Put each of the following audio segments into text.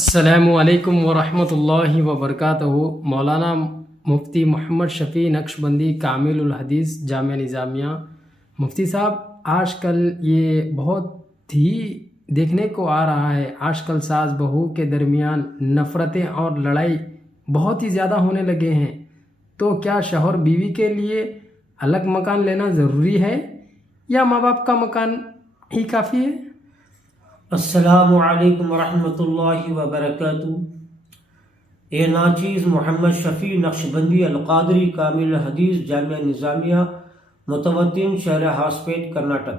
السلام علیکم ورحمۃ اللہ وبرکاتہ۔ مولانا مفتی محمد شفیع نقشبندی کامل الحدیث جامعہ نظامیہ۔ مفتی صاحب، آج کل یہ بہت ہی دیکھنے کو آ رہا ہے، آج کل ساس بہو کے درمیان نفرتیں اور لڑائی بہت ہی زیادہ ہونے لگے ہیں، تو کیا شوہر بیوی کے لیے الگ مکان لینا ضروری ہے یا ماں باپ کا مکان ہی کافی ہے؟ السلام علیکم ورحمۃ اللہ وبرکاتہ۔ اے ناچیز محمد شفیع نقشبندی القادری کامل حدیث جامعہ نظامیہ، متوطن شہر ہاسپیٹ، کرناٹک۔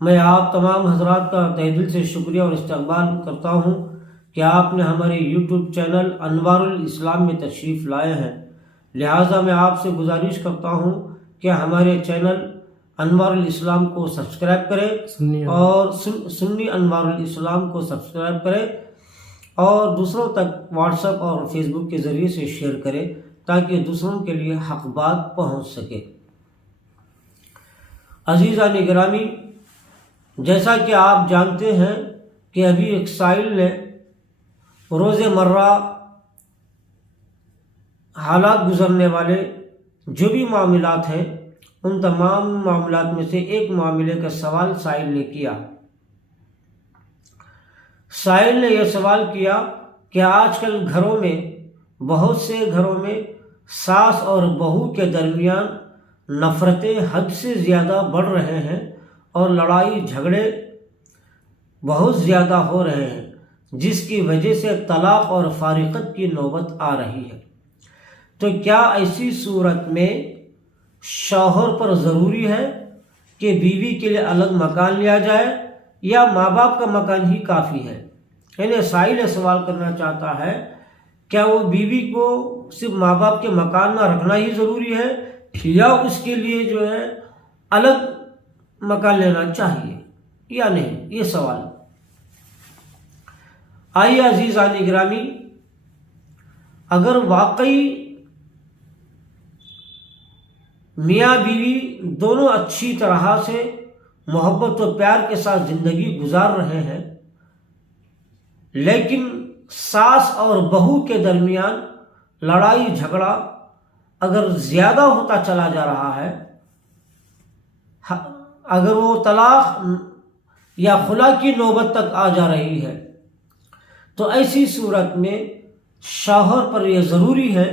میں آپ تمام حضرات کا تہ دل سے شکریہ اور استقبال کرتا ہوں کہ آپ نے ہمارے یوٹیوب چینل انوار الاسلام میں تشریف لائے ہیں۔ لہٰذا میں آپ سے گزارش کرتا ہوں کہ ہمارے چینل انوار الاسلام کو سبسکرائب کرے اور سنی انوار الاسلام کو سبسکرائب کرے اور دوسروں تک واٹس ایپ اور فیس بک کے ذریعے سے شیئر کرے تاکہ دوسروں کے لیے حق بات پہنچ سکے۔ عزیزان گرامی، جیسا کہ آپ جانتے ہیں کہ ابھی ایک سائل نے روز مرہ حالات گزرنے والے جو بھی معاملات ہیں ان تمام معاملات میں سے ایک معاملے کا سوال سائل نے کیا۔ سائل نے یہ سوال کیا کہ آج کل گھروں میں، بہت سے گھروں میں ساس اور بہو کے درمیان نفرتیں حد سے زیادہ بڑھ رہے ہیں اور لڑائی جھگڑے بہت زیادہ ہو رہے ہیں، جس کی وجہ سے طلاق اور فارقت کی نوبت آ رہی ہے۔ تو کیا ایسی صورت میں شوہر پر ضروری ہے کہ بیوی کے لیے الگ مکان لیا جائے یا ماں باپ کا مکان ہی کافی ہے؟ یعنی سائل سوال کرنا چاہتا ہے، کیا وہ بیوی کو صرف ماں باپ کے مکان میں رکھنا ہی ضروری ہے یا اس کے لیے جو ہے الگ مکان لینا چاہیے یا نہیں؟ یہ سوال۔ آئیے عزیزان گرامی، اگر واقعی میاں بیوی دونوں اچھی طرح سے محبت و پیار کے ساتھ زندگی گزار رہے ہیں، لیکن ساس اور بہو کے درمیان لڑائی جھگڑا اگر زیادہ ہوتا چلا جا رہا ہے، اگر وہ طلاق یا خلا کی نوبت تک آ جا رہی ہے، تو ایسی صورت میں شوہر پر یہ ضروری ہے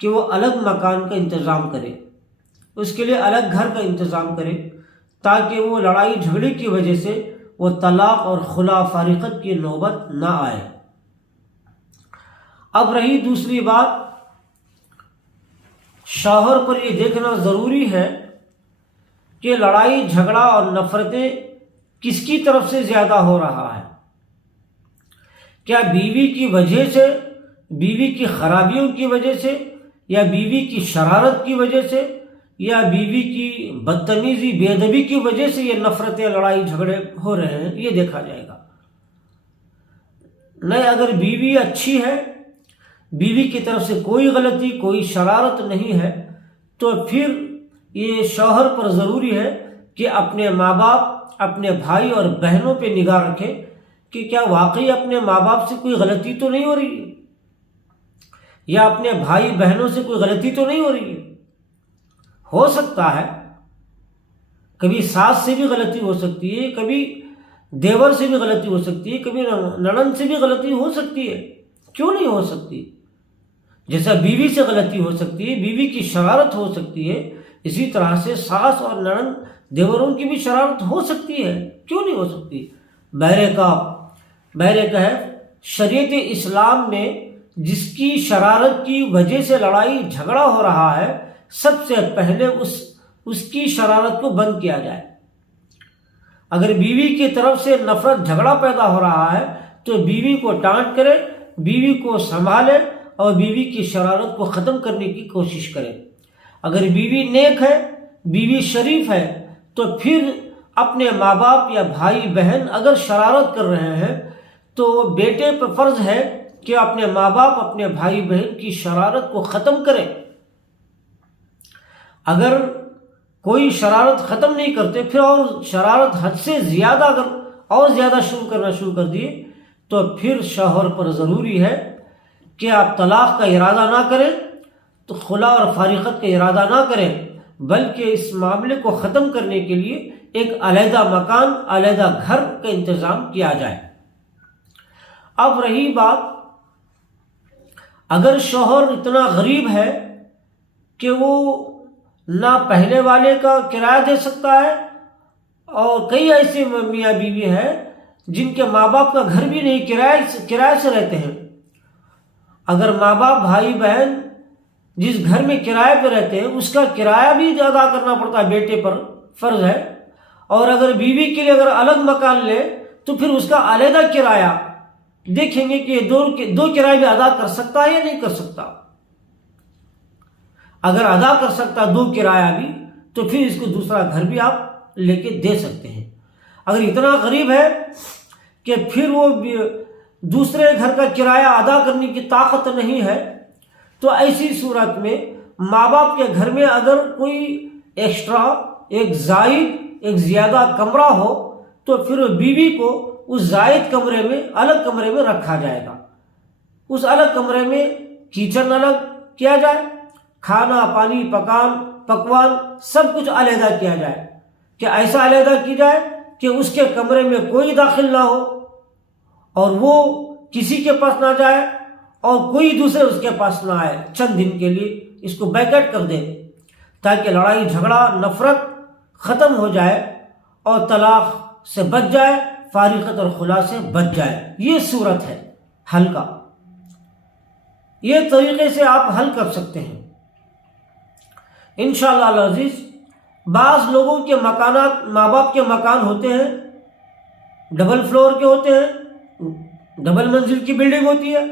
کہ وہ الگ مکان کا انتظام کرے، اس کے لیے الگ گھر کا انتظام کرے تاکہ وہ لڑائی جھگڑے کی وجہ سے وہ طلاق اور خلا فارقت کی نوبت نہ آئے۔ اب رہی دوسری بات، شوہر پر یہ دیکھنا ضروری ہے کہ لڑائی جھگڑا اور نفرتیں کس کی طرف سے زیادہ ہو رہا ہے۔ کیا بیوی کی وجہ سے، بیوی کی خرابیوں کی وجہ سے، یا بیوی کی شرارت کی وجہ سے، یا بیوی کی بدتمیزی بے ادبی کی وجہ سے یہ نفرتیں لڑائی جھگڑے ہو رہے ہیں؟ یہ دیکھا جائے گا۔ نہیں، اگر بیوی اچھی ہے، بیوی کی طرف سے کوئی غلطی، کوئی شرارت نہیں ہے، تو پھر یہ شوہر پر ضروری ہے کہ اپنے ماں باپ، اپنے بھائی اور بہنوں پہ نگاہ رکھے کہ کیا واقعی اپنے ماں باپ سے کوئی غلطی تو نہیں ہو رہی ہے، یا اپنے بھائی بہنوں سے کوئی غلطی تو نہیں ہو رہی ہے۔ ہو سکتا ہے کبھی ساس سے بھی غلطی ہو سکتی ہے، کبھی دیور سے بھی غلطی ہو سکتی ہے، کبھی ننند سے بھی غلطی ہو سکتی ہے، کیوں نہیں ہو سکتی؟ جیسا بیوی سے غلطی ہو سکتی ہے، بیوی کی شرارت ہو سکتی ہے، اسی طرح سے ساس اور ننند دیوروں کی بھی شرارت ہو سکتی ہے، کیوں نہیں ہو سکتی؟ بہرکہ شریعت اسلام میں جس کی شرارت کی وجہ سے لڑائی جھگڑا ہو رہا ہے، سب سے پہلے اس کی شرارت کو بند کیا جائے۔ اگر بیوی کی طرف سے نفرت جھگڑا پیدا ہو رہا ہے تو بیوی کو ڈانٹ کرے، بیوی کو سنبھالے اور بیوی کی شرارت کو ختم کرنے کی کوشش کرے۔ اگر بیوی نیک ہے، بیوی شریف ہے، تو پھر اپنے ماں باپ یا بھائی بہن اگر شرارت کر رہے ہیں تو بیٹے پر فرض ہے کہ اپنے ماں باپ، اپنے بھائی بہن کی شرارت کو ختم کرے۔ اگر کوئی شرارت ختم نہیں کرتے، پھر اور شرارت حد سے زیادہ اگر اور زیادہ کرنا شروع کر دیے تو پھر شوہر پر ضروری ہے کہ آپ طلاق کا ارادہ نہ کریں، تو خلا اور فارقت کا ارادہ نہ کریں، بلکہ اس معاملے کو ختم کرنے کے لیے ایک علیحدہ مکان، علیحدہ گھر کا انتظام کیا جائے۔ اب رہی بات، اگر شوہر اتنا غریب ہے کہ وہ نہ پہلے والے کا کرایہ دے سکتا ہے، اور کئی ایسے میاں بیوی ہیں جن کے ماں باپ کا گھر بھی نہیں، کرایہ سے رہتے ہیں۔ اگر ماں باپ، بھائی بہن جس گھر میں کرائے پہ رہتے ہیں اس کا کرایہ بھی ادا کرنا پڑتا ہے، بیٹے پر فرض ہے، اور اگر بیوی کے لیے اگر الگ مکان لے تو پھر اس کا علیحدہ کرایہ دیکھیں گے کہ دو کرایہ بھی ادا کر سکتا ہے یا نہیں کر سکتا۔ اگر ادا کر سکتا دو کرایہ بھی تو پھر اس کو دوسرا گھر بھی آپ لے کے دے سکتے ہیں۔ اگر اتنا غریب ہے کہ پھر وہ دوسرے گھر کا کرایہ ادا کرنے کی طاقت نہیں ہے، تو ایسی صورت میں ماں باپ کے گھر میں اگر کوئی ایکسٹرا، ایک زائد، ایک زیادہ کمرہ ہو تو پھر بیوی کو اس زائد کمرے میں، الگ کمرے میں رکھا جائے گا۔ اس الگ کمرے میں کچن الگ کیا جائے، کھانا پانی، پکوان سب کچھ علیحدہ کیا جائے، کہ ایسا علیحدہ کی جائے کہ اس کے کمرے میں کوئی داخل نہ ہو اور وہ کسی کے پاس نہ جائے اور کوئی دوسرے اس کے پاس نہ آئے، چند دن کے لیے اس کو بیکٹ کر دے، تاکہ لڑائی جھگڑا نفرت ختم ہو جائے اور طلاق سے بچ جائے، فارقت اور خلا سے بچ جائے۔ یہ صورت ہے حل کا، یہ طریقے سے آپ حل کر سکتے ہیں انشاءاللہ العزیز۔ بعض لوگوں کے مکانات، ماں باپ کے مکان ہوتے ہیں ڈبل فلور کے ہوتے ہیں، ڈبل منزل کی بلڈنگ ہوتی ہے،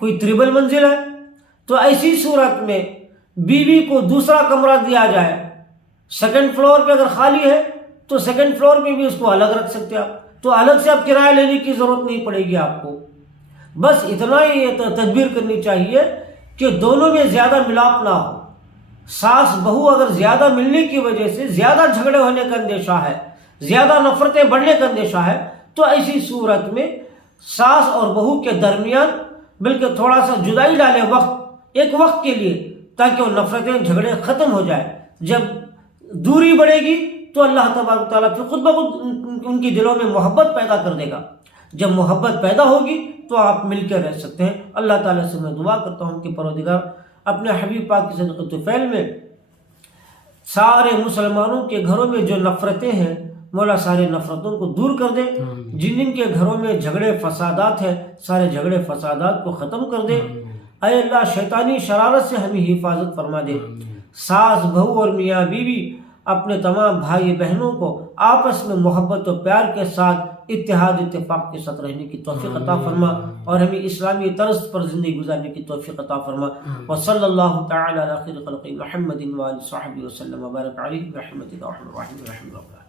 کوئی ٹرپل منزل ہے، تو ایسی صورت میں بیوی کو دوسرا کمرہ دیا جائے۔ سیکنڈ فلور پہ اگر خالی ہے تو سیکنڈ فلور میں بھی اس کو الگ رکھ سکتے ہیں آپ، تو الگ سے اب کرایہ لینے کی ضرورت نہیں پڑے گی آپ کو۔ بس اتنا ہی تدبیر کرنی چاہیے کہ دونوں میں زیادہ ملاپ نہ ہو۔ ساس بہو اگر زیادہ ملنے کی وجہ سے زیادہ جھگڑے ہونے کا اندیشہ ہے، زیادہ نفرتیں بڑھنے کا اندیشہ ہے، تو ایسی صورت میں ساس اور بہو کے درمیان بلکہ تھوڑا سا جدائی ڈالے، ایک وقت کے لیے، تاکہ وہ نفرتیں جھگڑے ختم ہو جائے۔ جب دوری بڑھے گی تو اللہ تبارک و تعالیٰ پھر خود بخود ان کی دلوں میں محبت پیدا کر دے گا۔ جب محبت پیدا ہوگی تو آپ مل کے رہ سکتے ہیں۔ اللہ تعالیٰ سے میں دعا کرتا ہوں کہ پروردگار اپنے حبیب پاک کی صدقہ طفیل میں سارے مسلمانوں کے گھروں میں جو نفرتیں ہیں، مولا سارے نفرتوں کو دور کر دے۔ جن جن کے گھروں میں جھگڑے فسادات ہیں، سارے جھگڑے فسادات کو ختم کر دے۔ اے اللہ، شیطانی شرارت سے ہمیں حفاظت فرما دے۔ ساس بہو اور میاں بیوی اپنے تمام بھائی بہنوں کو آپس میں محبت و پیار کے ساتھ اتحاد اتفاق کے ساتھ رہنے کی توفیق عطا فرما، اور ہمیں اسلامی طرز پر زندگی گزارنے کی توفیق عطا فرما۔ وصلی اللہ تعالی علی خیر خلق محمد وآلہ وصحبہ وسلم وبارک علیہ برحمتک یا ارحم الراحمین۔